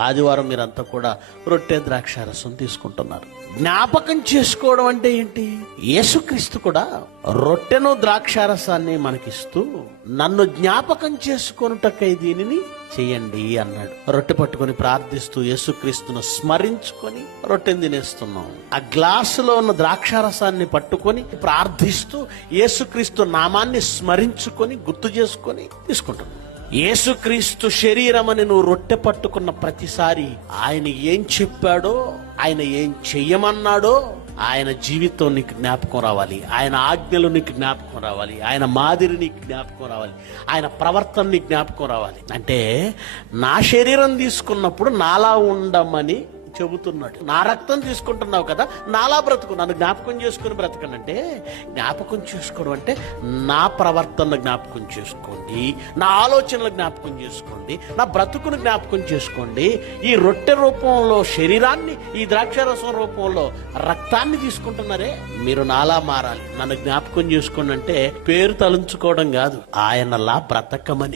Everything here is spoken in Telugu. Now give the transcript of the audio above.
ఆదివారం మీరంతా కూడా రొట్టె ద్రాక్ష రసం తీసుకుంటున్నారు. జ్ఞాపకం చేసుకోవడం అంటే ఏంటి? యేసుక్రీస్తు కూడా రొట్టెను ద్రాక్షారసాన్ని మనకిస్తూ నన్ను జ్ఞాపకం చేసుకొనుటకై దీనిని చేయండి అన్నాడు. రొట్టె పట్టుకొని ప్రార్థిస్తూ యేసుక్రీస్తును స్మరించుకొని రొట్టెని తినేస్తున్నాం. ఆ గ్లాసులో ఉన్న ద్రాక్షారసాన్ని పట్టుకొని ప్రార్థిస్తూ యేసుక్రీస్తు నామాన్ని స్మరించుకొని గుర్తు చేసుకొని తీసుకుంటున్నాం. యేసుక్రీస్తు శరీరం అని నువ్వు రొట్టె పట్టుకున్న ప్రతిసారి ఆయన ఏం చెప్పాడో ఆయన ఏం చెయ్యమన్నాడో ఆయన జీవితం నీకు జ్ఞాపకం రావాలి. ఆయన ఆజ్ఞలు నీకు జ్ఞాపకం రావాలి. ఆయన మాదిరి నీకు జ్ఞాపకం రావాలి. ఆయన ప్రవర్తన నీకు జ్ఞాపకం రావాలి. అంటే నా శరీరం తీసుకున్నప్పుడు నాలా ఉండమని చెబుతున్నాడు. నా రక్తం తీసుకుంటున్నావు కదా నాలా బ్రతుకు. నన్ను జ్ఞాపకం చేసుకుని బ్రతకనంటే జ్ఞాపకం చేసుకోవడం అంటే నా ప్రవర్తన జ్ఞాపకం చేసుకోండి నా ఆలోచనలు జ్ఞాపకం చేసుకోండి నా బ్రతుకును జ్ఞాపకం చేసుకోండి. ఈ రొట్టె రూపంలో శరీరాన్ని ఈ ద్రాక్షారసం రూపంలో రక్తాన్ని తీసుకుంటున్నారే మీరు నాలా మారాలి. నన్ను జ్ఞాపకం చేసుకోండి అంటే పేరు తలంచుకోవడం కాదు. ఆయనలా బ్రతకమని.